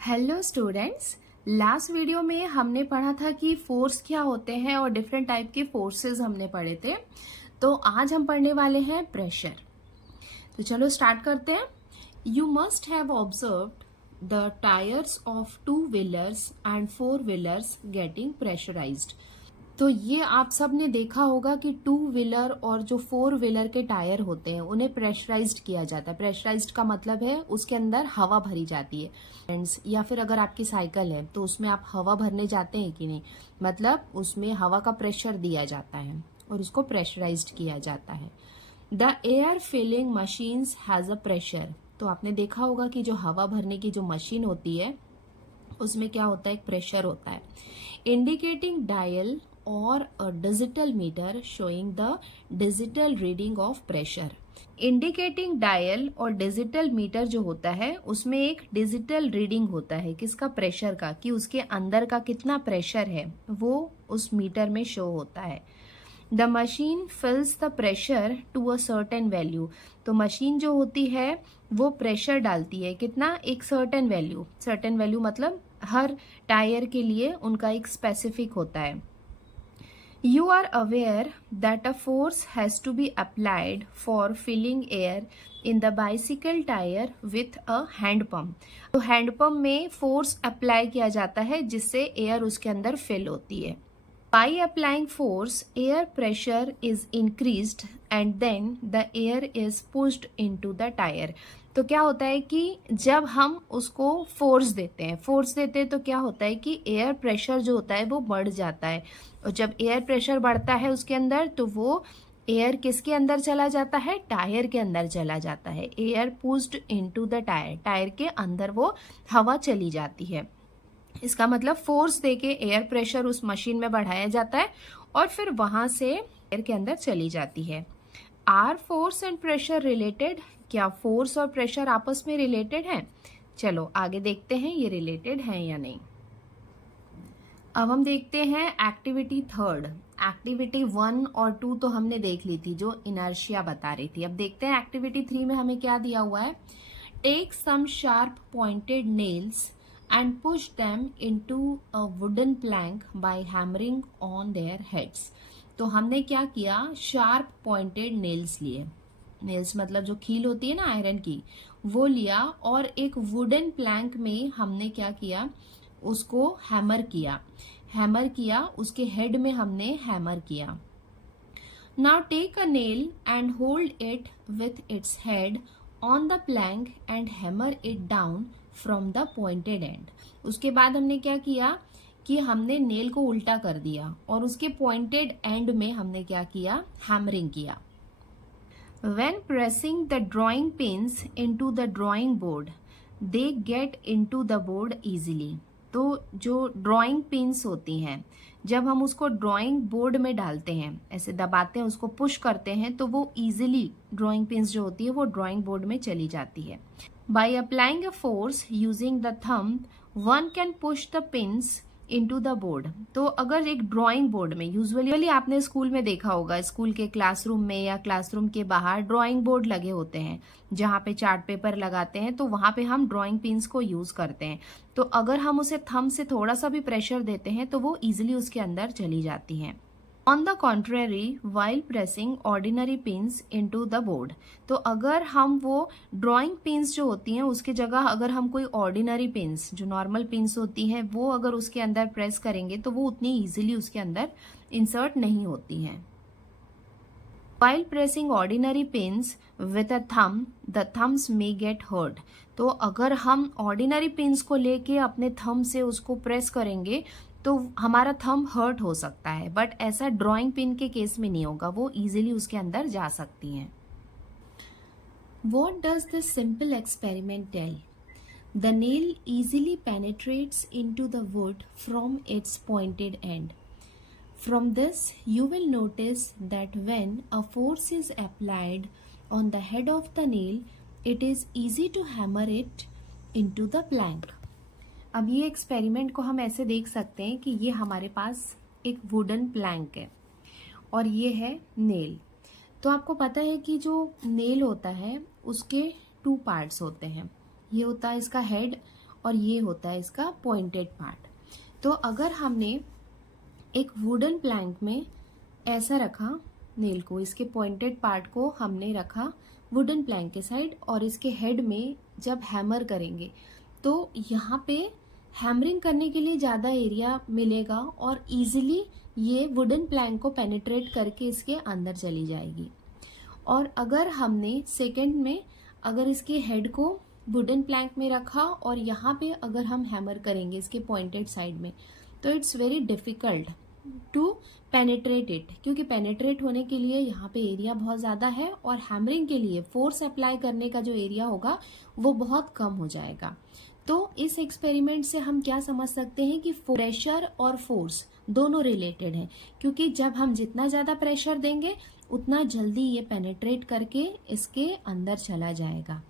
Hello students. Last video में हमने पढ़ा था कि फोर्स क्या होते हैं और डिफरेंट टाइप के फोर्सेस हमने पढ़े थे। तो आज हम पढ़ने वाले हैं प्रेशर। तो चलो स्टार्ट करते हैं। You must have observed the tyres of two wheelers and four wheelers getting pressurised. तो ये आप सब ने देखा होगा कि टू व्हीलर और जो फोर व्हीलर के टायर होते हैं उन्हें प्रेशराइज्ड किया जाता है। प्रेशराइज्ड का मतलब है उसके अंदर हवा भरी जाती है फ्रेंड्स। या फिर अगर आपकी साइकिल है तो उसमें आप हवा भरने जाते हैं कि नहीं, मतलब उसमें हवा का प्रेशर दिया जाता है और उसको प्रेशराइज्ड किया जाता है। The air filling machines has a pressure. तो आपने देखा होगा कि जो हवा भरने की जो मशीन होती है उसमें क्या होता है, एक प्रेशर होता है। इंडिकेटिंग डायल और a digital meter showing the digital reading of pressure. Indicating dial और डिजिटल मीटर जो होता है उसमें एक डिजिटल रीडिंग होता है किसका, प्रेशर का, कि उसके अंदर का कितना प्रेशर है वो उस मीटर में शो होता है। The machine fills the pressure to a certain value. तो मशीन जो होती है वो प्रेशर डालती है कितना, एक सर्टेन वैल्यू। सर्टेन वैल्यू मतलब हर टायर के लिए उनका एक स्पेसिफिक होता है। You are aware that a force has to be applied for filling air in the bicycle tire with a hand pump. तो हैंड पंप में फोर्स अप्लाई किया जाता है जिससे एयर उसके अंदर फिल होती है। By applying force, air pressure is increased and then the air is pushed into the tire. तो क्या होता है कि जब हम उसको फोर्स देते हैं तो क्या होता है कि एयर प्रेशर जो होता है वो बढ़ जाता है। और जब एयर प्रेशर बढ़ता है उसके अंदर तो वो एयर किसके अंदर चला जाता है, टायर के अंदर चला जाता है। Air pushed into the tyre, tyre के अंदर वो हवा चली जाती है। इसका मतलब फोर्स देके एयर प्रेशर उस मशीन में बढ़ाया जाता है और फिर वहां से एयर के अंदर चली जाती है। Are force and pressure related? क्या फोर्स और प्रेशर आपस में रिलेटेड हैं? चलो आगे देखते हैं ये रिलेटेड हैं या नहीं। अब हम देखते हैं एक्टिविटी थर्ड। एक्टिविटी 1 और 2 तो हमने देख ली थी जो इनर्शिया बता रही थी। अब देखते हैं एक्टिविटी 3 में हमें क्या दिया हुआ है। Take some sharp pointed nails and push them into a wooden plank by hammering on their heads. तो हमने क्या किया, शार्प पॉइंटेड नेल्स लिए। नेल्स मतलब जो खील होती है ना आयरन की, वो लिया और एक वुडन प्लैंक में हमने क्या किया, उसको हैमर किया, उसके हेड में हमने हैमर किया। Now take a nail and hold it with its head on the plank and hammer it down from the pointed and. उसके बाद हमने क्या किया कि हमने नेल को उल्टा कर दिया और उसके पॉइंटेड एंड में हमने क्या किया, हैमरिंग किया। When pressing the drawing pins into the drawing board they get into the board easily. तो जो ड्रॉइंग पिन्स होती हैं जब हम उसको ड्रॉइंग बोर्ड में डालते हैं, ऐसे दबाते हैं, उसको पुश करते हैं तो वो इजीली ड्रॉइंग पिन्स जो होती है वो ड्रॉइंग बोर्ड में चली जाती है। By applying a force using the thumb, one can push the pins into the board. तो अगर एक ड्राइंग बोर्ड में, यूजुअली आपने स्कूल में देखा होगा, स्कूल के क्लासरूम में या क्लासरूम के बाहर ड्राइंग बोर्ड लगे होते हैं जहाँ पे चार्ट पेपर लगाते हैं, तो वहाँ पे हम ड्राइंग पिन्स को यूज करते हैं। तो अगर हम उसे थंब से थोड़ा सा भी प्रेशर देते हैं तो वो इजिली उसके अंदर चली जाती हैं। On the contrary, while pressing ordinary pins into the board, तो अगर हम वो ड्राइंग पिन्स जो होती हैं उसकी जगह अगर हम कोई ऑर्डिनरी पिन्स, जो नॉर्मल पिन्स होती हैं, वो अगर उसके अंदर प्रेस करेंगे तो वो उतनी इजीली उसके अंदर इंसर्ट नहीं होती हैं। While pressing ordinary pins with a thumb, the thumbs may get hurt. तो अगर हम ऑर्डिनरी पिन्स को लेके अपने थंब से उसको प्रेस करेंगे तो हमारा थंब हर्ट हो सकता है, बट ऐसा ड्राइंग पिन के केस में नहीं होगा, वो इजीली उसके अंदर जा सकती हैं। What does this simple experiment tell? The nail easily penetrates into the wood from its pointed end. From this, you will notice that when a force is applied on the head of the nail, it is easy to hammer it into the plank. अब ये experiment को हम ऐसे देख सकते हैं कि ये हमारे पास एक वुडन प्लैंक है और ये है नेल। तो आपको पता है कि जो नेल होता है उसके 2 पार्ट्स होते हैं। ये होता है इसका हेड और ये होता है इसका पॉइंटेड पार्ट। तो अगर हमने एक वुडन प्लैंक में ऐसा रखा नेल को, इसके पॉइंटेड पार्ट को हमने रखा वुडन प्लैंक के साइड, और इसके हेड में जब हैमर करेंगे तो यहाँ पे हैमरिंग करने के लिए ज़्यादा एरिया मिलेगा और इजीली ये वुडन प्लैंक को पेनिट्रेट करके इसके अंदर चली जाएगी। और अगर हमने सेकंड में अगर इसके हेड को वुडन प्लैंक में रखा और यहाँ पे अगर हम हैमर करेंगे इसके पॉइंटेड साइड में, तो it's very difficult to penetrate it, क्योंकि पेनिट्रेट होने के लिए यहाँ पे एरिया बहुत ज़्यादा है और हैमरिंग के लिए फोर्स अप्लाई करने का जो एरिया होगा वो बहुत कम हो जाएगा। तो इस एक्सपेरिमेंट से हम क्या समझ सकते हैं कि प्रेशर और फोर्स दोनों रिलेटेड हैं, क्योंकि जब हम जितना ज़्यादा प्रेशर देंगे उतना जल्दी ये पेनिट्रेट करके इसके अंदर चला जाएगा।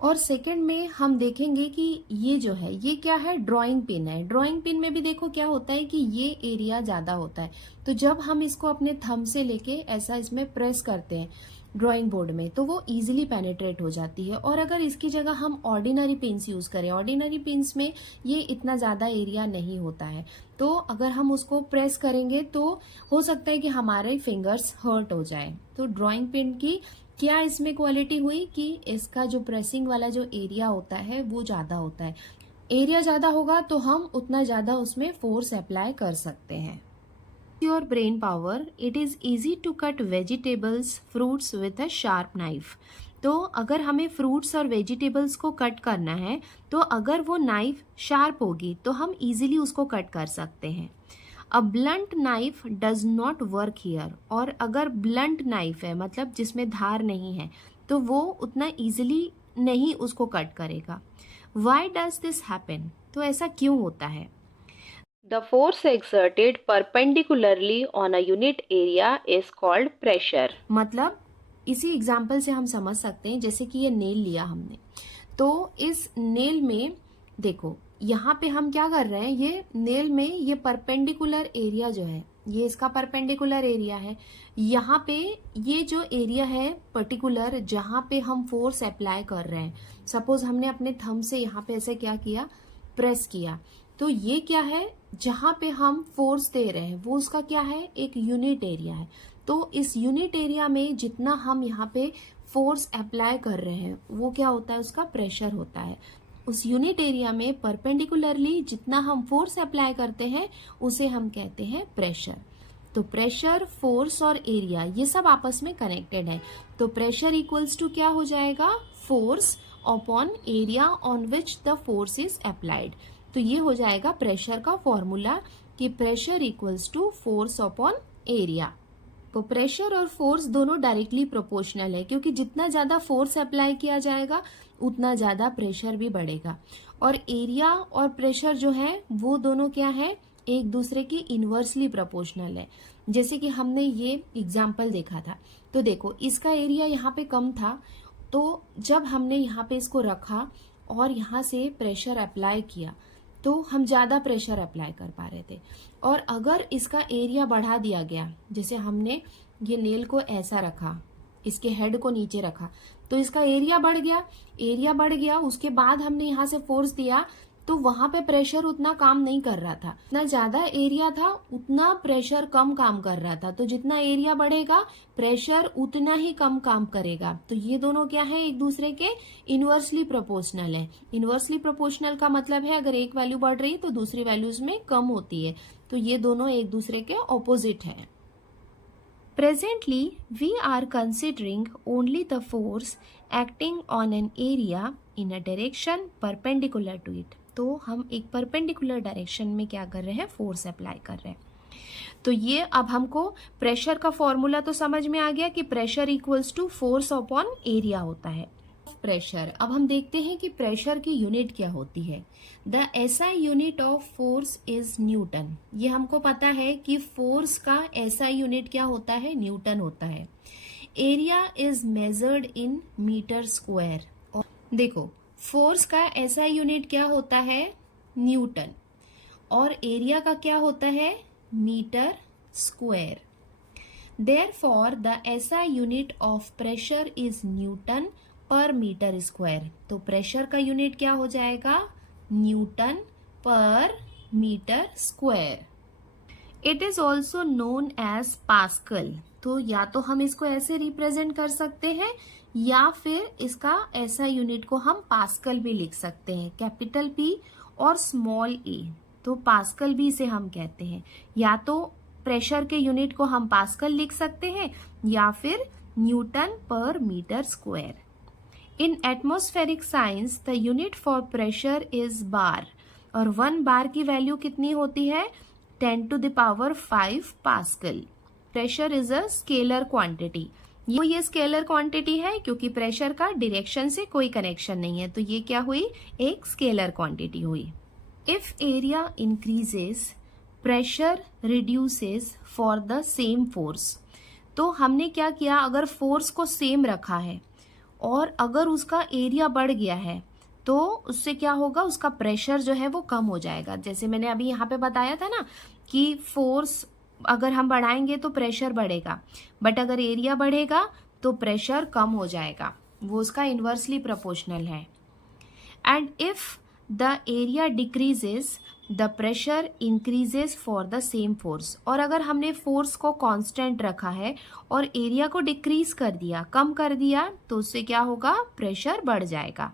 और सेकंड में हम देखेंगे कि ये जो है ये क्या है, ड्राइंग पिन है। ड्राइंग पिन में भी देखो क्या होता है कि ये एरिया ज़्यादा होता है, तो जब हम इसको अपने थंब से लेके ऐसा इसमें प्रेस करते हैं ड्राइंग बोर्ड में तो वो इजीली पेनिट्रेट हो जाती है। और अगर इसकी जगह हम ऑर्डिनरी पिन्स यूज़ करें, ऑर्डिनरी पिन्स में ये इतना ज़्यादा एरिया नहीं होता है, तो अगर हम उसको प्रेस करेंगे तो हो सकता है कि हमारे फिंगर्स हर्ट हो जाए। तो ड्राइंग पिन की क्या इसमें क्वालिटी हुई कि इसका जो प्रेसिंग वाला जो एरिया होता है वो ज़्यादा होता है। एरिया ज़्यादा होगा तो हम उतना ज़्यादा उसमें फोर्स अप्लाई कर सकते हैं। Your brain power, it is easy to cut vegetables fruits with a sharp knife. तो अगर हमें फ्रूट्स और वेजिटेबल्स को कट करना है तो अगर वो नाइफ शार्प होगी तो हम इजीली उसको कट कर सकते हैं। A blunt knife does not work here, और अगर ब्लंट नाइफ है मतलब जिसमें धार नहीं है तो वो उतना इजीली नहीं उसको कट करेगा। वाई डज दिस हैपन, तो ऐसा क्यों होता है? The force exerted perpendicularly on a unit area is called pressure। मतलब इसी एग्जाम्पल से हम समझ सकते हैं, जैसे कि ये नेल लिया हमने, तो इस नेल में देखो यहाँ पे हम क्या कर रहे हैं, ये नेल में ये परपेंडिकुलर एरिया जो है ये इसका परपेंडिकुलर एरिया है। यहाँ पे ये जो एरिया है पर्टिकुलर जहाँ पे हम फोर्स अप्लाई कर रहे हैं, सपोज हमने अपने थंब से यहाँ पे ऐसे क्या किया, प्रेस किया, तो ये क्या है जहाँ पे हम फोर्स दे रहे हैं वो उसका क्या है, एक यूनिट एरिया है। तो इस यूनिट एरिया में जितना हम यहाँ पे फोर्स अप्लाई कर रहे हैं वो क्या होता है, उसका प्रेशर होता है। उस यूनिट एरिया में परपेंडिकुलरली जितना हम फोर्स अप्लाई करते हैं उसे हम कहते हैं प्रेशर। तो प्रेशर, फोर्स और एरिया ये सब आपस में कनेक्टेड है। तो प्रेशर इक्वल्स टू क्या हो जाएगा, force upon area on which the force is applied. तो ये हो जाएगा प्रेशर का फॉर्मूला कि pressure equals to force upon area. तो प्रेशर और फोर्स दोनों डायरेक्टली प्रोपोर्शनल है, क्योंकि जितना ज्यादा फोर्स अप्लाई किया जाएगा उतना ज्यादा प्रेशर भी बढ़ेगा। और एरिया और प्रेशर जो है वो दोनों क्या है, एक दूसरे की इनवर्सली प्रोपोर्शनल है। जैसे कि हमने ये एग्जाम्पल देखा था, तो देखो इसका एरिया यहाँ पे कम था, तो जब हमने यहाँ पे इसको रखा और यहाँ से प्रेशर अप्लाई किया तो हम ज्यादा प्रेशर अप्लाई कर पा रहे थे। और अगर इसका एरिया बढ़ा दिया गया, जैसे हमने ये नेल को ऐसा रखा, इसके हेड को नीचे रखा, तो इसका एरिया बढ़ गया, एरिया बढ़ गया, उसके बाद हमने यहाँ से फोर्स दिया तो वहां पे प्रेशर उतना काम नहीं कर रहा था। जितना ज्यादा एरिया था उतना प्रेशर कम काम कर रहा था। तो जितना एरिया बढ़ेगा प्रेशर उतना ही कम काम करेगा। तो ये दोनों क्या है, एक दूसरे के इनवर्सली प्रोपोर्शनल है। इनवर्सली प्रोपोर्शनल का मतलब है अगर एक वैल्यू बढ़ रही तो दूसरी वैल्यूज में कम होती है। तो ये दोनों एक दूसरे के ऑपोजिट है। Presently, we are considering only the force acting on an area in a direction perpendicular to it। तो हम एक परपेंडिकुलर डायरेक्शन में क्या कर रहे हैं, फोर्स अप्लाई कर रहे हैं। तो ये अब हमको प्रेशर का फॉर्मूला तो समझ में आ गया कि pressure equals to force upon area होता है। प्रेशर, अब हम देखते हैं कि प्रेशर की यूनिट क्या होती है। The SI unit of force is Newton. ये हमको पता है कि फोर्स का एसआई यूनिट क्या होता है, न्यूटन होता है। Area is measured in metre square. और देखो फोर्स का एसआई यूनिट क्या होता है, न्यूटन, और एरिया का क्या होता है, metre square. Therefore, the SI unit of pressure is Newton per metre square. तो प्रेशर का यूनिट क्या हो जाएगा, newton per metre square. It is also known as pascal. तो या तो हम इसको ऐसे रिप्रेजेंट कर सकते हैं या फिर इसका ऐसा यूनिट को हम पास्कल भी लिख सकते हैं, कैपिटल पी और स्मॉल ए। तो पास्कल भी इसे हम कहते हैं। या तो प्रेशर के यूनिट को हम पास्कल लिख सकते हैं या फिर newton per metre square. In atmospheric science the unit for pressure is bar, और 1 बार की वैल्यू कितनी होती है, 10 to the power 5 pascal. Pressure is a scalar quantity. ये स्केलर क्वांटिटी है क्योंकि प्रेशर का डायरेक्शन से कोई कनेक्शन नहीं है, तो ये क्या हुई, एक स्केलर क्वांटिटी हुई। If area increases pressure reduces for the same force. तो हमने क्या किया, अगर फोर्स को सेम रखा है और अगर उसका एरिया बढ़ गया है तो उससे क्या होगा, उसका प्रेशर जो है वो कम हो जाएगा। जैसे मैंने अभी यहाँ पे बताया था ना कि फोर्स अगर हम बढ़ाएंगे तो प्रेशर बढ़ेगा, बट अगर एरिया बढ़ेगा तो प्रेशर कम हो जाएगा, वो उसका इन्वर्सली प्रोपोर्शनल है। And if the area decreases the pressure increases for the same force. और अगर हमने फोर्स को कांस्टेंट रखा है और एरिया को डिक्रीज कर दिया, कम कर दिया, तो उससे क्या होगा, प्रेशर बढ़ जाएगा।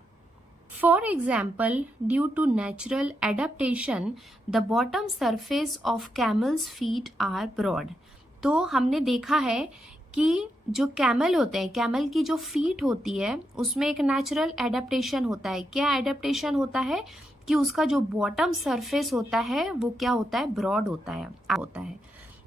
For example, due to natural adaptation, the bottom surface of camel's feet are broad. तो हमने देखा है कि जो कैमल होते हैं, कैमल की जो फीट होती है उसमें एक नेचुरल एडेप्टेशन होता है। क्या एडेप्टेशन होता है कि उसका जो बॉटम सरफेस होता है वो क्या होता है, ब्रॉड होता है।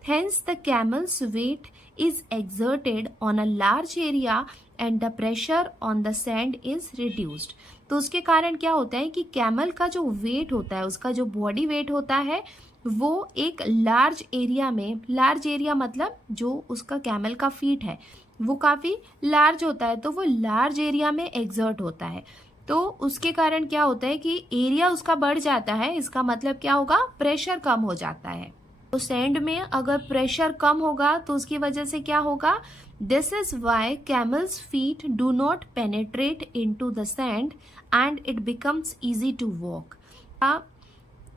Hence the camel's weight is exerted on a large area and the pressure on the sand is reduced. तो उसके कारण क्या होता है कि कैमल का जो वेट होता है, उसका जो बॉडी वेट होता है वो एक लार्ज एरिया में, लार्ज एरिया मतलब जो उसका कैमल का फीट है वो काफ़ी लार्ज होता है, तो वो लार्ज एरिया में एग्जर्ट होता है। तो उसके कारण क्या होता है कि एरिया उसका बढ़ जाता है, इसका मतलब क्या होगा, प्रेशर कम हो जाता है। तो सैंड में अगर प्रेशर कम होगा तो उसकी वजह से क्या होगा, this is why camels feet do not penetrate into the sand and it becomes easy to walk.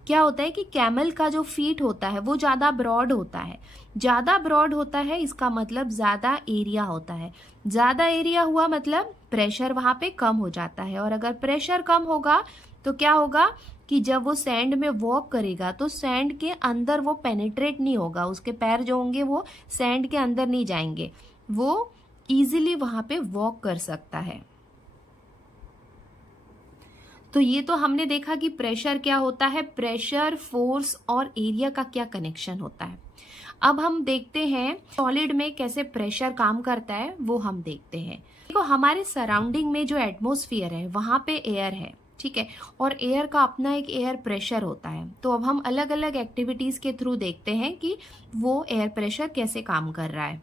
क्या होता है कि कैमल का जो फीट होता है वो ज़्यादा ब्रॉड होता है। ज़्यादा ब्रॉड होता है इसका मतलब ज़्यादा एरिया होता है। ज़्यादा एरिया हुआ मतलब प्रेशर वहाँ पे कम हो जाता है, और अगर प्रेशर कम होगा तो क्या होगा कि जब वो सैंड में वॉक करेगा तो सैंड के अंदर वो पेनिट्रेट नहीं होगा, उसके पैर जो होंगे वो सैंड के अंदर नहीं जाएंगे, वो इजीली वहाँ पे वॉक कर सकता है। तो ये तो हमने देखा कि प्रेशर क्या होता है, प्रेशर, फोर्स और एरिया का क्या कनेक्शन होता है। अब हम देखते हैं सॉलिड में कैसे प्रेशर काम करता है, वो हम देखते हैं। देखो हमारे सराउंडिंग में जो एटमॉस्फेयर है वहाँ पे एयर है, ठीक है, और एयर का अपना एक एयर प्रेशर होता है। तो अब हम अलग अलग एक्टिविटीज के थ्रू देखते हैं कि वो एयर प्रेशर कैसे काम कर रहा है।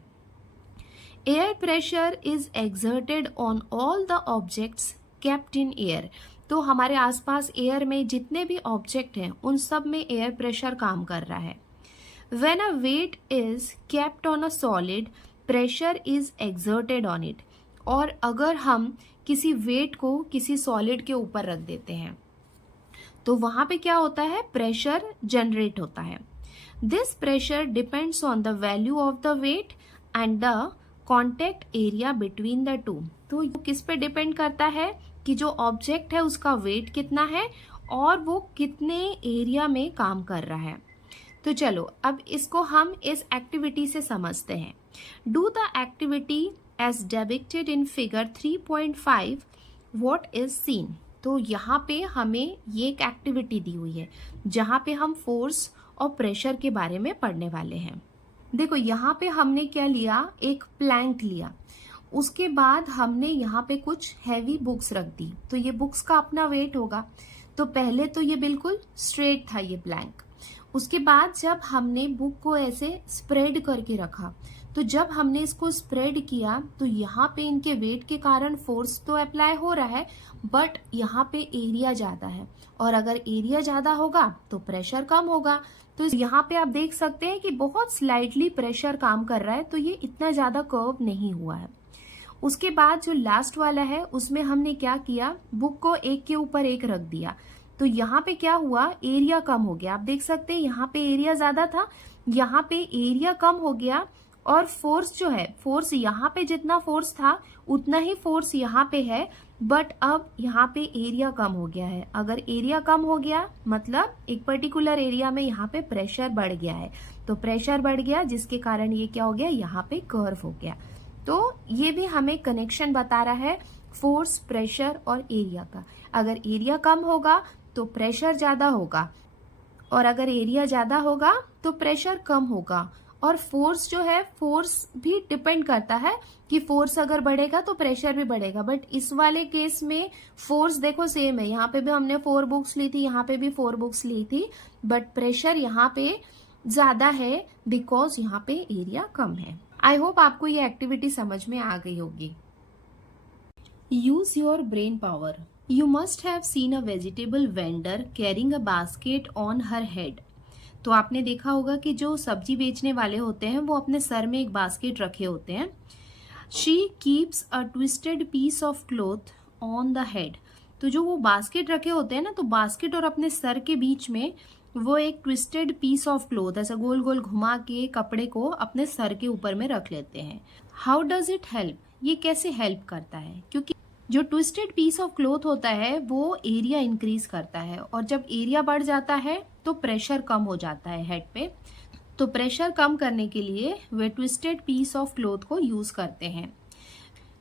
Air pressure is exerted on all the objects kept in air. तो हमारे आसपास एयर में जितने भी ऑब्जेक्ट हैं उन सब में एयर प्रेशर काम कर रहा है। When a weight is kept on a solid, pressure is exerted on it. और अगर हम किसी वेट को किसी सॉलिड के ऊपर रख देते हैं तो वहाँ पे क्या होता है, प्रेशर जनरेट होता है। This pressure depends on the value of the weight and the contact area between the two. तो किस पे डिपेंड करता है कि जो ऑब्जेक्ट है उसका वेट कितना है और वो कितने एरिया में काम कर रहा है। तो चलो अब इसको हम इस एक्टिविटी से समझते हैं। Do the activity as depicted in figure 3.5 what is seen. तो यहाँ पे हमें ये एक एक्टिविटी दी हुई है जहाँ पे हम फोर्स और प्रेशर के बारे में पढ़ने वाले हैं। देखो यहाँ पे हमने क्या लिया, एक प्लैंक लिया, उसके बाद हमने यहाँ पे कुछ हैवी बुक्स रख दी। तो ये बुक्स का अपना वेट होगा। तो पहले तो ये बिल्कुल स्ट्रेट था ये प्लैंक, उसके बाद जब हमने बुक को ऐसे स्प्रेड करके रखा, तो जब हमने इसको स्प्रेड किया तो यहाँ पे इनके वेट के कारण फोर्स तो अप्लाई हो रहा है, बट यहाँ पे एरिया ज़्यादा है, और अगर एरिया ज़्यादा होगा तो प्रेशर कम होगा। तो यहाँ पे आप देख सकते हैं कि बहुत स्लाइटली प्रेशर काम कर रहा है, तो ये इतना ज़्यादा कर्व नहीं हुआ है। उसके बाद जो लास्ट वाला है उसमें हमने क्या किया, बुक को एक के ऊपर एक रख दिया। तो यहाँ पे क्या हुआ, एरिया कम हो गया। आप देख सकते हैं यहाँ पे एरिया ज्यादा था, यहाँ पे एरिया कम हो गया। और फोर्स जो है, फोर्स यहाँ पे जितना फोर्स था उतना ही फोर्स यहाँ पे है, बट अब यहाँ पे एरिया कम हो गया है। अगर एरिया कम हो गया मतलब एक पर्टिकुलर एरिया में यहाँ पे प्रेशर बढ़ गया है। तो प्रेशर बढ़ गया जिसके कारण ये क्या हो गया, यहाँ पे कर्व हो गया। तो ये भी हमें कनेक्शन बता रहा है फोर्स, प्रेशर और एरिया का। अगर एरिया कम होगा तो प्रेशर ज्यादा होगा, और अगर एरिया ज्यादा होगा तो प्रेशर कम होगा। और फोर्स जो है, फोर्स भी डिपेंड करता है कि फोर्स अगर बढ़ेगा तो प्रेशर भी बढ़ेगा। बट इस वाले केस में फोर्स देखो सेम है, यहाँ पे भी हमने 4 बुक्स ली थी, यहाँ पे भी 4 बुक्स ली थी, बट प्रेशर यहाँ पे ज्यादा है बिकॉज यहाँ पे एरिया कम है। आई होप आपको ये एक्टिविटी समझ में आ गई होगी। Use your brain power. You must have seen a vegetable vendor carrying a basket on her head. तो आपने देखा होगा कि जो सब्जी बेचने वाले होते हैं वो अपने सर में एक बास्केट रखे होते हैं। She keeps a twisted piece of cloth on the head. तो जो वो बास्केट रखे होते हैं ना, तो बास्केट और अपने सर के बीच में वो एक ट्विस्टेड पीस ऑफ क्लॉथ ऐसा गोल गोल घुमा के कपड़े को अपने सर के ऊपर में रख लेते हैं। हाउ डज इट हेल्प, ये कैसे हेल्प करता है, क्योंकि जो ट्विस्टेड पीस ऑफ क्लॉथ होता है वो एरिया इंक्रीज करता है, और जब एरिया बढ़ जाता है तो प्रेशर कम हो जाता है हेड पे। तो प्रेशर कम करने के लिए वे ट्विस्टेड पीस ऑफ क्लॉथ को यूज करते हैं।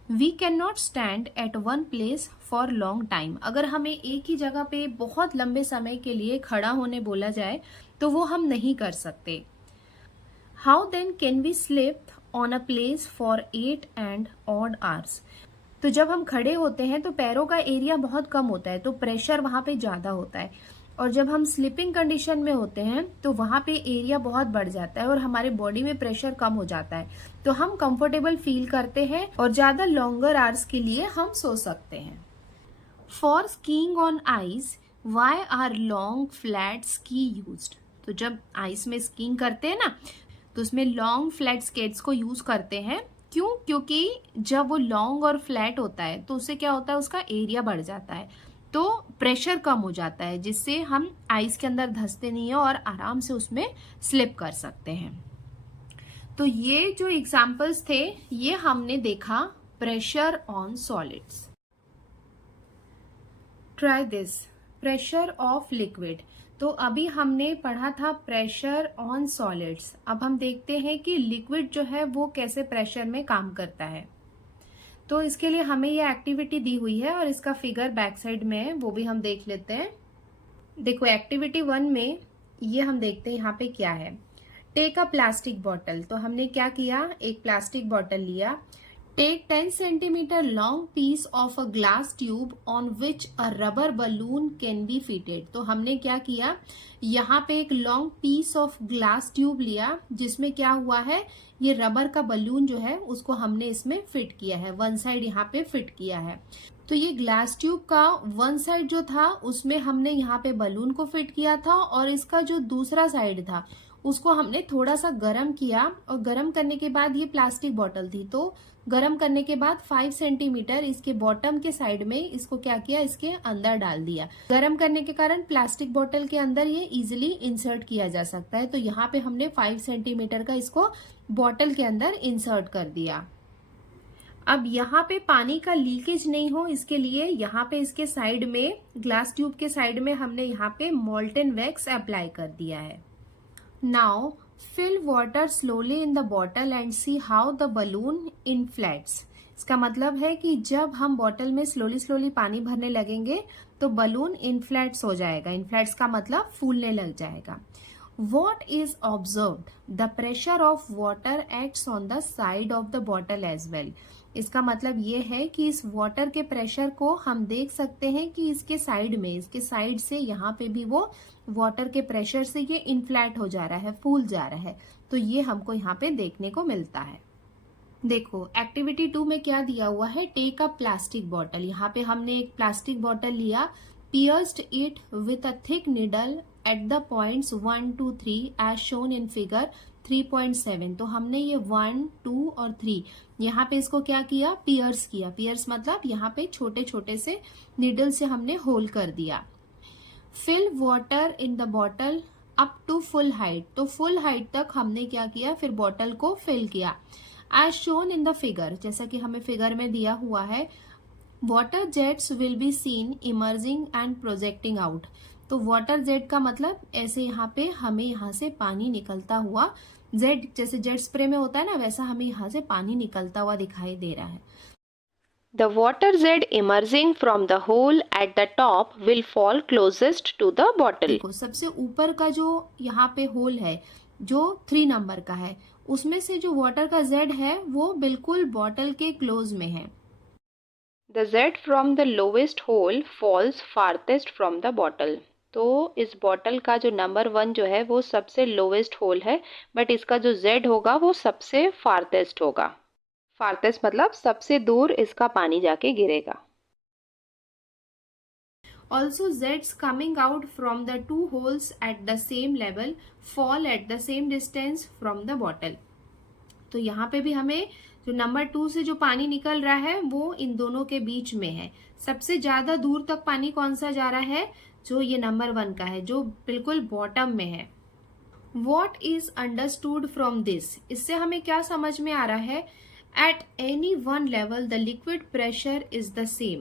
We can not stand at one place for long time. अगर हमें एक ही जगह पे बहुत लंबे समय के लिए खड़ा होने बोला जाए तो वो हम नहीं कर सकते। How then can we sleep on a place for 8 and odd hours। तो जब हम खड़े होते हैं तो पैरों का एरिया बहुत कम होता है, तो प्रेशर वहां पे ज्यादा होता है। और जब हम स्लीपिंग कंडीशन में होते हैं तो वहां पे एरिया बहुत बढ़ जाता है और हमारे बॉडी में प्रेशर कम हो जाता है, तो हम कंफर्टेबल फील करते हैं और ज्यादा लॉन्गर आवर्स के लिए हम सो सकते हैं। For skiing on ice, why are long flat ski used. तो जब आइस में स्कीइंग करते हैं ना, तो उसमें लॉन्ग फ्लैट स्केट्स को यूज करते हैं। क्यों? क्योंकि जब वो लॉन्ग और फ्लैट होता है तो उससे क्या होता है, उसका एरिया बढ़ जाता है, तो प्रेशर कम हो जाता है, जिससे हम आइस के अंदर धंसते नहीं है और आराम से उसमें स्लिप कर सकते हैं। तो ये जो एग्जाम्पल्स थे ये हमने देखा pressure on solids. Try this, pressure of liquid. तो अभी हमने पढ़ा था प्रेशर ऑन सॉलिड्स। अब हम देखते हैं कि लिक्विड जो है वो कैसे प्रेशर में काम करता है। तो इसके लिए हमें ये एक्टिविटी दी हुई है और इसका फिगर बैक साइड में है, वो भी हम देख लेते हैं। देखो एक्टिविटी 1 में ये हम देखते हैं यहाँ पे क्या है। Take a plastic bottle. तो हमने क्या किया, एक प्लास्टिक बॉटल लिया। Take 10 centimetre long piece of a glass tube on which a rubber balloon can be fitted. तो हमने क्या किया, यहाँ पे एक long piece of glass tube लिया जिसमें क्या हुआ है, ये रबर का बलून जो है उसको हमने इसमें फिट किया है, वन साइड यहाँ पे फिट किया है। तो ये ग्लास ट्यूब का वन साइड जो था उसमें हमने यहाँ पे बलून को फिट किया था, और इसका जो दूसरा साइड था उसको हमने थोड़ा सा गर्म किया, और गर्म करने के बाद ये प्लास्टिक बॉटल थी, तो गर्म करने के बाद 5 सेंटीमीटर इसके बॉटम के साइड में इसको क्या किया, इसके अंदर डाल दिया। गर्म करने के कारण प्लास्टिक बॉटल के अंदर ये इजीली इंसर्ट किया जा सकता है। तो यहाँ पे हमने 5 सेंटीमीटर का इसको बॉटल के अंदर इंसर्ट कर दिया। अब यहाँ पे पानी का लीकेज नहीं हो इसके लिए यहाँ पे इसके साइड में, ग्लास ट्यूब के साइड में हमने यहाँ पे मोल्टेन वैक्स अप्लाई कर दिया है। Now fill water slowly in the bottle and see how the balloon inflates। इसका मतलब है कि जब हम बॉटल में स्लोली पानी भरने लगेंगे तो बलून इन्फ्लेट्स हो जाएगा। इन्फ्लेट्स का मतलब फूलने लग जाएगा। What is observed? The pressure of water acts on the side of the bottle as well। इसका मतलब ये है कि इस वाटर के प्रेशर को हम देख सकते हैं कि इसके साइड में, इसके साइड से यहाँ पे भी वो वाटर के प्रेशर से ये इन्फ्लैट हो जा रहा है, फूल जा रहा है। तो ये हमको यहाँ पे देखने को मिलता है। देखो एक्टिविटी 2 में क्या दिया हुआ है, टेक अ प्लास्टिक बॉटल। यहाँ पे हमने एक प्लास्टिक बॉटल लिया, pierced it with a thick needle at the points 1 to 3 as shown in figure 3.7। तो हमने ये 1, 2 और 3 यहाँ पे इसको क्या किया, पियर्स किया। पियर्स मतलब यहाँ पे छोटे छोटे से निडल से हमने होल कर दिया। Fill water in the bottle up to full height. तो फुल हाइट तक हमने क्या किया, फिर बॉटल को फिल किया। As shown in the figure, जैसा कि हमें फिगर में दिया हुआ है, water jets will be seen emerging and projecting out. तो वाटर जेट का मतलब ऐसे यहाँ पे हमें यहाँ से पानी निकलता हुआ, जेट जैसे जेट स्प्रे में होता है ना, वैसा हमें यहाँ से पानी निकलता हुआ दिखाई दे रहा है। The water jet emerging from the hole at the top will fall closest to the bottle. देखो सबसे ऊपर का जो यहाँ पे होल है जो 3 नंबर का है, उसमें से जो वाटर का जेड है वो बिल्कुल बॉटल के क्लोज में है। The jet from the lowest hole falls farthest from the bottle. तो इस बॉटल का जो नंबर 1 जो है वो सबसे लोवेस्ट होल है, बट इसका जो जेड होगा वो सबसे फार्थेस्ट होगा। फार्थेस्ट मतलब सबसे दूर इसका पानी जाके गिरेगा। Also jets coming out from the 2 holes at the same level fall at the same distance from the bottle। तो यहाँ पे भी हमें जो नंबर 2 से जो पानी निकल रहा है वो इन दोनों के बीच में है। सबसे ज्यादा दूर तक पानी कौन सा जा रहा है, जो ये नंबर 1 का है, जो बिल्कुल बॉटम में है। What is understood from this, इससे हमें क्या समझ में आ रहा है, at any one level the liquid pressure is the same,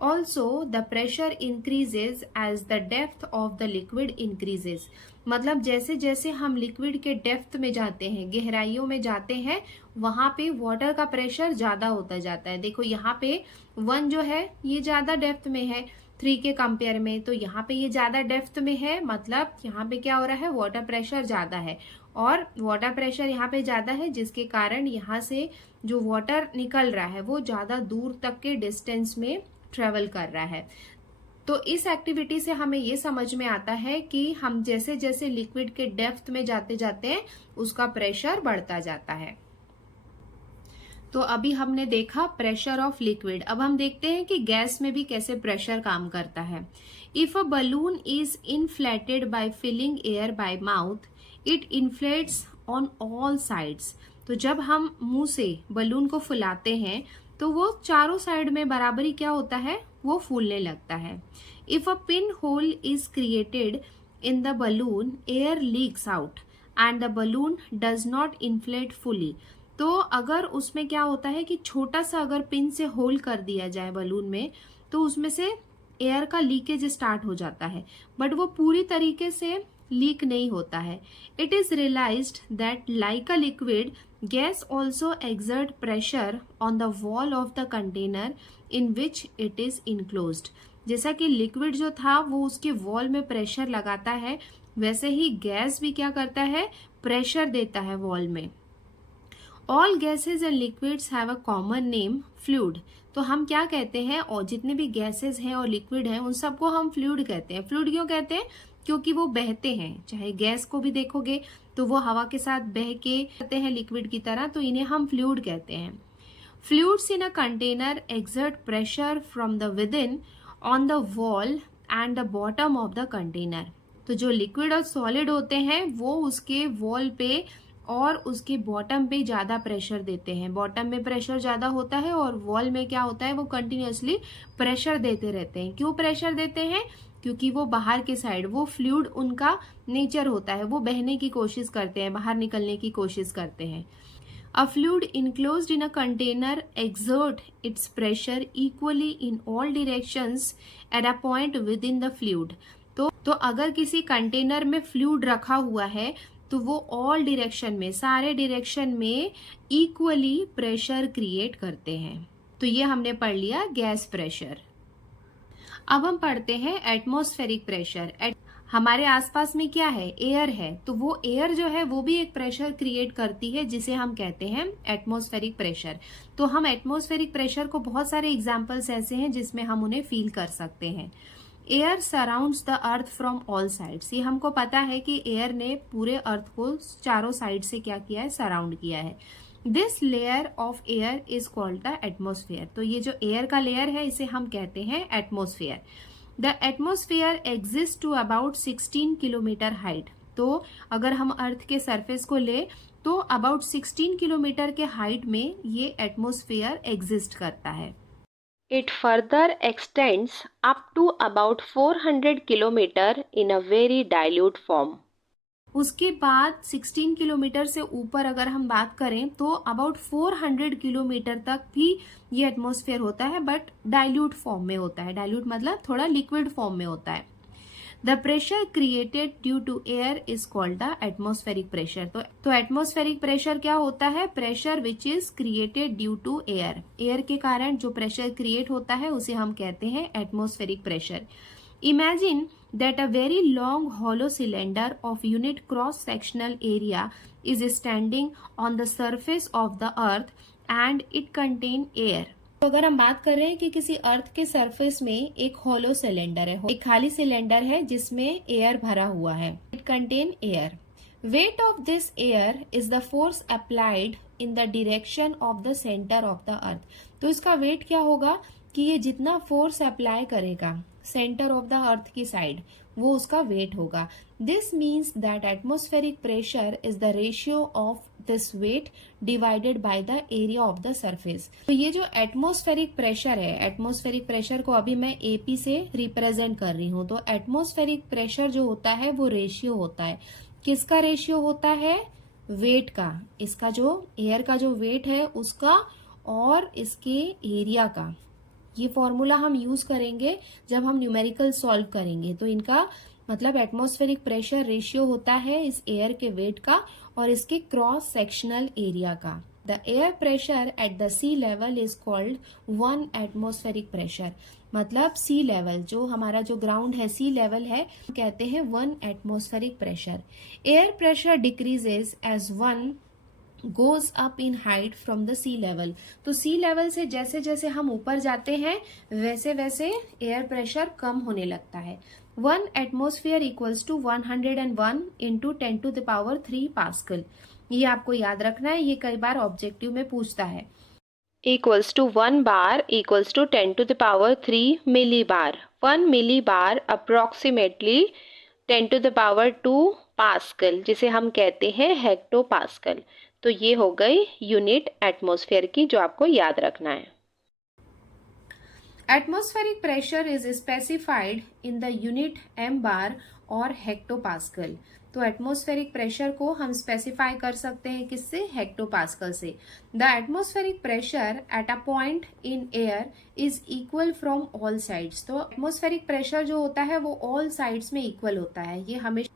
also the pressure increases as the depth of the liquid increases। मतलब जैसे जैसे हम लिक्विड के डेप्थ में जाते हैं, गहराइयों में जाते हैं, वहां पे वाटर का प्रेशर ज्यादा होता जाता है। देखो यहाँ पे 1 जो है ये ज्यादा डेप्थ में है 3 के कंपेयर में, तो यहाँ पे ये ज्यादा डेप्थ में है, मतलब यहाँ पे क्या हो रहा है, वाटर प्रेशर ज्यादा है। और वाटर प्रेशर यहाँ पे ज्यादा है जिसके कारण यहाँ से जो वाटर निकल रहा है वो ज्यादा दूर तक के डिस्टेंस में ट्रेवल कर रहा है। तो इस एक्टिविटी से हमें ये समझ में आता है कि हम जैसे जैसे लिक्विड के डेप्थ में जाते जाते हैं उसका प्रेशर बढ़ता जाता है। तो अभी हमने देखा प्रेशर ऑफ लिक्विड। अब हम देखते हैं कि गैस में भी कैसे प्रेशर काम करता है। If a balloon is inflated by filling air by mouth, it inflates on all sides. तो जब हम मुंह से बलून को फुलाते हैं तो वो चारों साइड में बराबरी क्या होता है, वो फूलने लगता है। If a pin hole is created in the balloon, air leaks out and the balloon does not inflate fully. तो अगर उसमें क्या होता है कि छोटा सा अगर पिन से होल कर दिया जाए बलून में, तो उसमें से एयर का लीकेज स्टार्ट हो जाता है, बट वो पूरी तरीके से लीक नहीं होता है। It is realised that like a liquid, gas also exert pressure on the wall of the container in which it is enclosed. जैसा कि लिक्विड जो था वो उसके वॉल में प्रेशर लगाता है, वैसे ही गैस भी क्या करता है, प्रेशर देता है वॉल में। All gases and liquids have a common name, fluid. तो हम क्या कहते हैं, और जितने भी गैसेज हैं और लिक्विड हैं उन सबको हम फ्लूइड कहते हैं। फ्लूइड क्यों कहते हैं, क्योंकि वो बहते हैं। चाहे गैस को भी देखोगे तो वो हवा के साथ बह के रहते हैं लिक्विड की तरह, तो इन्हें हम फ्लूइड कहते हैं। Fluids in a container exert pressure from the with in on the wall and the bottom of the container. तो जो लिक्विड और सॉलिड होते हैं वो उसके वॉल पे और उसके बॉटम पे ज्यादा प्रेशर देते हैं। बॉटम में प्रेशर ज्यादा होता है और वॉल में क्या होता है, वो कंटिन्यूअसली प्रेशर देते रहते हैं। क्यों प्रेशर देते हैं, क्योंकि वो बाहर के साइड, वो फ्लूइड उनका नेचर होता है, वो बहने की कोशिश करते हैं, बाहर निकलने की कोशिश करते हैं। अ fluid enclosed in a container exert it's pressure equally in all directions at a point with in the fluid. तो अगर किसी कंटेनर में फ्लूइड रखा हुआ है तो वो ऑल डायरेक्शन में, सारे डायरेक्शन में इक्वली प्रेशर क्रिएट करते हैं। तो ये हमने पढ़ लिया गैस प्रेशर। अब हम पढ़ते हैं एटमॉस्फेरिक प्रेशर। हमारे आसपास में क्या है, एयर है, तो वो एयर जो है वो भी एक प्रेशर क्रिएट करती है जिसे हम कहते हैं एटमॉस्फेरिक प्रेशर। तो हम एटमॉस्फेरिक प्रेशर को बहुत सारे एग्जांपल्स ऐसे हैं जिसमें हम उन्हें फील कर सकते हैं। Air surrounds the earth from all sides. ये हमको पता है कि एयर ने पूरे अर्थ को चारों साइड से क्या किया है, सराउंड किया है। This layer of air is called the atmosphere. तो ये जो एयर का लेयर है इसे हम कहते हैं atmosphere. The atmosphere exist to about 16 kilometre height. तो अगर हम अर्थ के सरफेस को ले तो अबाउट 16 किलोमीटर के हाइट में ये एटमोस्फियर एग्जिस्ट करता है। It further extends up to about 400 kilometer in a very dilute form. उसके बाद 16 किलोमीटर से ऊपर अगर हम बात करें तो अबाउट 400 किलोमीटर तक भी ये एटमॉस्फेयर होता है, बट डाइल्यूट फॉर्म में होता है। डाइल्यूट मतलब थोड़ा लिक्विड फॉर्म में होता है। The pressure created due to air is called the atmospheric pressure. तो एटमॉस्फेरिक प्रेशर क्या होता है? Pressure which is created due to air. Air के कारण जो प्रेशर क्रिएट होता है उसे हम कहते हैं atmospheric pressure. Imagine that a very long hollow cylinder of unit cross-sectional area is standing on the surface of the earth and it contain air. तो अगर हम बात कर रहे हैं कि किसी अर्थ के सरफेस में एक हॉलो सिलेंडर है, एक खाली सिलेंडर है जिसमें एयर भरा हुआ है, it contain air. Weight of this air is the force applied in the direction of the centre of the earth. तो इसका वेट क्या होगा कि ये जितना फोर्स अप्लाई करेगा सेंटर ऑफ द अर्थ की साइड, वो उसका वेट होगा। This means that atmospheric pressure is the ratio of this weight divided by the area of the surface. तो ये जो एटमॉस्फेरिक प्रेशर है, एटमॉस्फेरिक प्रेशर को अभी मैं एपी से रिप्रेजेंट कर रही हूँ। तो एटमॉस्फेरिक प्रेशर जो होता है वो रेशियो होता है। किसका रेशियो होता है? वेट का। इसका जो एयर का जो वेट है उसका और इसके एरिया का। ये फॉर्मूला हम यूज करेंगे जब हम न्यूमेरिकल सॉल्व करेंगे। तो इनका मतलब एटमॉस्फेरिक प्रेशर रेशियो होता है इस एयर के वेट का और इसके क्रॉस सेक्शनल एरिया का। The air pressure at the sea level is called 1 atmospheric pressure. मतलब सी लेवल, जो हमारा जो ग्राउंड है, सी लेवल है, कहते हैं 1 atmospheric pressure. Air pressure decreases as 1 goes up in height from the sea level. तो सी लेवल से जैसे जैसे हम ऊपर जाते हैं वैसे वैसे एयर प्रेशर कम होने लगता है। 1 atmosphere equals to 101 into 10 to the power 3 pascal. ये आपको याद रखना है, ये कई बार ऑब्जेक्टिव में पूछता है। Equals to 1 bar equals to 10 to the power 3 millibar. 1 millibar approximately 10 to the power 2 pascal, जिसे हम कहते हैं हेक्टो पास्कल। तो ये हो गई यूनिट एटमॉस्फेयर की, जो आपको याद रखना है। Atmospheric pressure is specified in the unit M bar और हेक्टोपास्कल। तो एटमॉस्फेरिक प्रेशर को हम स्पेसिफाई कर सकते हैं किससे? हेक्टोपास्कल से। The atmospheric pressure at a point in air is equal from all sides. तो एटमॉस्फेरिक प्रेशर जो होता है वो ऑल साइड्स में इक्वल होता है, ये हमेशा।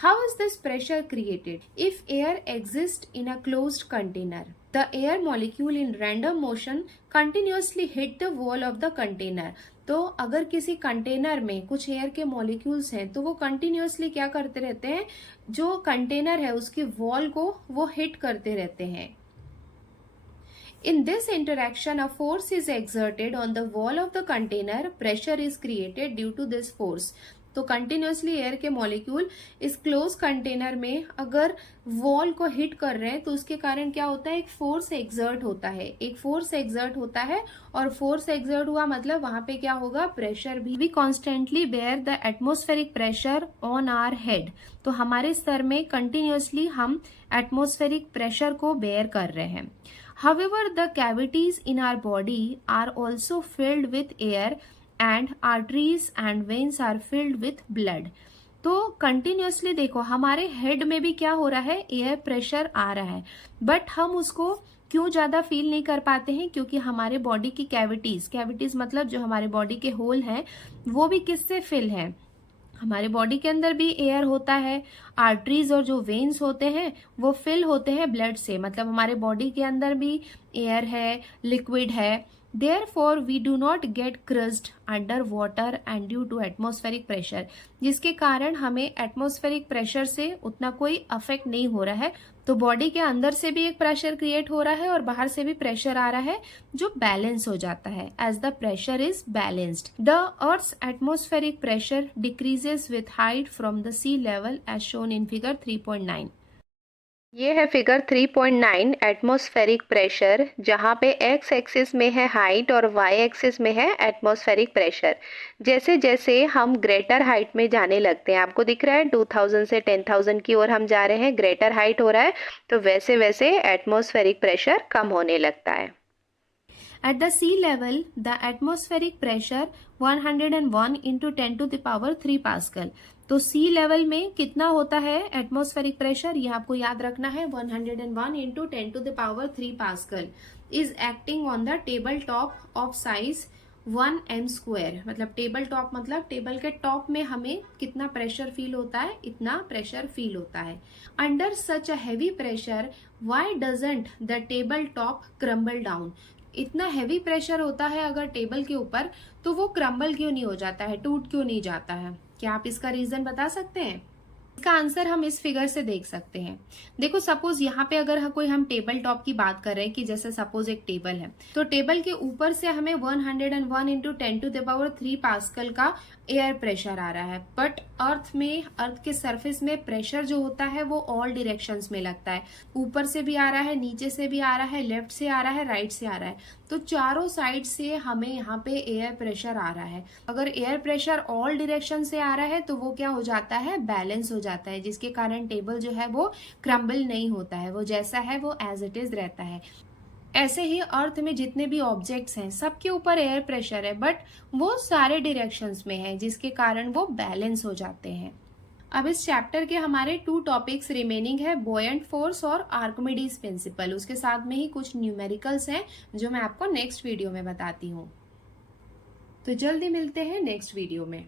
How is this pressure created? If air exists in a closed container, the air molecule in random motion continuously hit the wall of the container. तो अगर किसी कंटेनर में कुछ एयर के मॉलिक्यूल्स हैं तो वो कंटिन्यूअसली क्या करते रहते हैं? जो कंटेनर है उसकी वॉल को वो हिट करते रहते हैं। In this interaction, a force is exerted on the wall of the container. Pressure is created due to this force. तो कंटिन्यूसली एयर के मॉलिक्यूल इस क्लोज कंटेनर में अगर वॉल को हिट कर रहे हैं तो उसके कारण क्या होता है? एक फोर्स एग्जर्ट होता है, एक फोर्स एग्जर्ट होता है। और फोर्स एग्जर्ट हुआ मतलब वहां पे क्या होगा? प्रेशर भी। We constantly bear the atmospheric pressure on our head. तो हमारे सर में कंटिन्यूसली हम एटमॉस्फेरिक प्रेशर को बेयर कर रहे हैं। However, the cavities in our body are also filled with air and arteries and veins are filled with blood. तो continuously देखो हमारे हेड में भी क्या हो रहा है? एयर प्रेशर आ रहा है, बट हम उसको क्यों ज्यादा फील नहीं कर पाते हैं? क्योंकि हमारे बॉडी की कैविटीज मतलब जो हमारे बॉडी के होल हैं वो भी किससे फिल है? हमारे बॉडी के अंदर भी एयर होता है। आर्टरीज और जो वेन्स होते हैं वो फिल होते हैं ब्लड से, मतलब हमारे बॉडी के अंदर भी एयर है, लिक्विड है। Therefore, we do not get crushed under water and due to atmospheric pressure, जिसके कारण हमें एटमॉस्फेरिक प्रेशर से उतना कोई अफेक्ट नहीं हो रहा है। तो बॉडी के अंदर से भी एक प्रेशर क्रिएट हो रहा है और बाहर से भी प्रेशर आ रहा है जो बैलेंस हो जाता है as the pressure is balanced. The earth's atmospheric pressure decreases with height from the sea level as shown in figure 3.9। ये है फिगर 3.9 एटमॉस्फेरिक प्रेशर, जहाँ पे एक्स एक्सिस में है हाइट और वाई एक्सिस में है एटमॉस्फेरिक प्रेशर। जैसे जैसे हम ग्रेटर हाइट में जाने लगते हैं, आपको दिख रहा है 2000 से 10,000 की ओर हम जा रहे हैं, ग्रेटर हाइट हो रहा है, तो वैसे वैसे एटमॉस्फेरिक प्रेशर कम होने लगता है। At the sea level, the atmospheric pressure 101 into 10 to the power 3 pascal. तो सी लेवल में कितना होता है एटमॉस्फेरिक प्रेशर, ये आपको याद रखना है, 101 into 10 to the power 3 pascal is acting on the table top of size 1 m²। मतलब टेबल टॉप मतलब टेबल के टॉप में हमें कितना प्रेशर फील होता है, इतना प्रेशर फील होता है। Under such a heavy pressure why doesn't the table top crumble down. इतना हैवी प्रेशर होता है अगर टेबल के ऊपर, तो वो क्रम्बल क्यों नहीं हो जाता है, टूट क्यों नहीं जाता है? क्या आप इसका रीजन बता सकते हैं? इसका आंसर हम इस फिगर से देख सकते हैं। देखो सपोज यहाँ पे अगर हम टेबल टॉप की बात कर रहे हैं कि जैसे सपोज एक टेबल है, तो टेबल के ऊपर से हमें 101 into 10 to the power 3 pascal का एयर प्रेशर आ रहा है, बट अर्थ के सरफेस में प्रेशर जो होता है वो ऑल डायरेक्शंस में लगता है। ऊपर से भी आ रहा है, नीचे से भी आ रहा है, लेफ्ट से आ रहा है, राइट से आ रहा है, तो चारों साइड से हमें यहाँ पे एयर प्रेशर आ रहा है। अगर एयर प्रेशर ऑल डायरेक्शन से आ रहा है तो वो क्या हो जाता है, बैलेंस हो जाता है, जिसके कारण टेबल जो है वो क्रम्बल नहीं होता है, वो जैसा है वो एज इट इज रहता है। ऐसे ही अर्थ में जितने भी ऑब्जेक्ट्स हैं सबके ऊपर एयर प्रेशर है, बट वो सारे डायरेक्शंस में है, जिसके कारण वो बैलेंस हो जाते हैं। अब इस चैप्टर के हमारे 2 टॉपिक्स रिमेनिंग है, बॉयंट फोर्स और आर्किमिडीज प्रिंसिपल। उसके साथ में ही कुछ न्यूमेरिकल्स हैं जो मैं आपको नेक्स्ट वीडियो में बताती हूँ। तो जल्दी मिलते हैं नेक्स्ट वीडियो में।